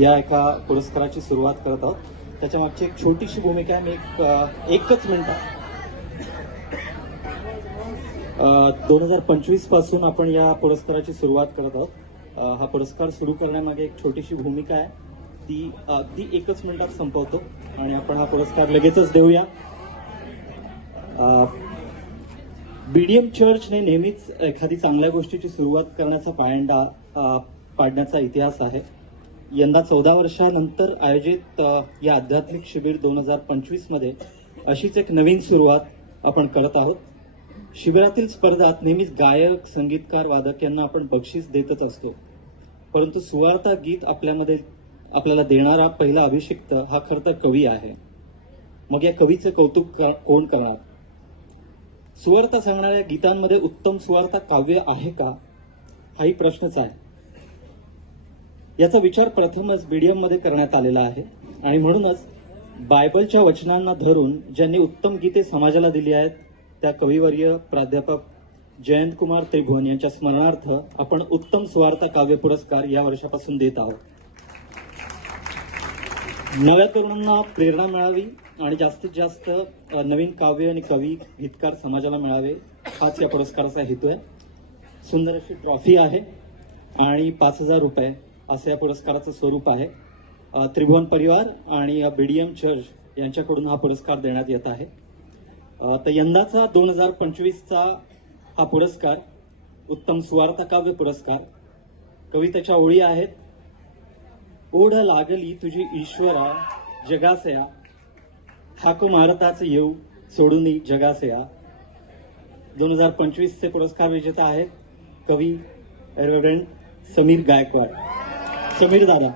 या एका पुरस्काराची सुरुवात करत आहोत. त्याच्या मागची एक छोटीशी भूमिका आहे मी एक एकच मिनिट दोन हजार पंचवीसपासून आपण या पुरस्काराची सुरुवात करत आहोत. हा पुरस्कार सुरू करण्यामागे एक छोटीशी भूमिका आहे. ती अगदी एकच मिनिटात संपवतो आणि आपण हा पुरस्कार लगेचच देऊया. बीडीएम चर्चने नेहमीच एखादी चांगल्या गोष्टीची सुरुवात करण्याचा पायंडा पाडण्याचा इतिहास आहे. यंदा चौदा वर्षानंतर आयोजित या आध्यात्मिक शिबिर दोन हजार पंचवीसमध्ये अशीच एक नवीन सुरुवात आपण करत आहोत. शिबिरातील स्पर्धात नेहमीच गायक संगीतकार वादक यांना आपण बक्षीस देतच असतो. परंतु सुवार्ता गीत आपल्यामध्ये आपल्याला देणारा पहिला अभिषिक्त हा खरं तर कवी आहे. मग या कवीचं कौतुक कोण करणार? सुवार्ता सांगणाऱ्या गीतांमध्ये उत्तम सुवार्ता काव्य आहे का? हाही प्रश्नच आहे. याचा विचार प्रथमच बीडीएममध्ये करण्यात आलेला आहे. आणि म्हणूनच बायबलच्या वचनांना धरून ज्यांनी उत्तम गीते समाजाला दिली आहेत त्या कविवर्य प्राध्यापक जयंत कुमार त्रिभुवन यांच्या स्मरणार्थ आपण उत्तम स्वार्थ काव्य पुरस्कार या वर्षापासून देत आहोत. नव्या तरुणांना प्रेरणा मिळावी आणि जास्तीत जास्त नवीन काव्य आणि कवी गीतकार समाजाला मिळावे हाच या पुरस्काराचा हेतू आहे. सुंदर अशी ट्रॉफी आहे आणि पाच हजार रुपये असं या पुरस्काराचं स्वरूप आहे. त्रिभुवन परिवार आणि बी डी एम चर्च यांच्याकडून हा पुरस्कार देण्यात येत आहे. तर यंदाचा दोन हजार पंचवीसचा हा पुरस्कार उत्तम सुवार्ता काव्य पुरस्कार. कवितेच्या ओळी आहेत. ओढ लागली तुझी ईश्वरा जगासया. हाक मारताच येऊ सोडून जगासया. दोन हजार पंचवीसचे पुरस्कार विजेता आहेत कवी रेव्हरंड समीर गायकवाड. समीर दादा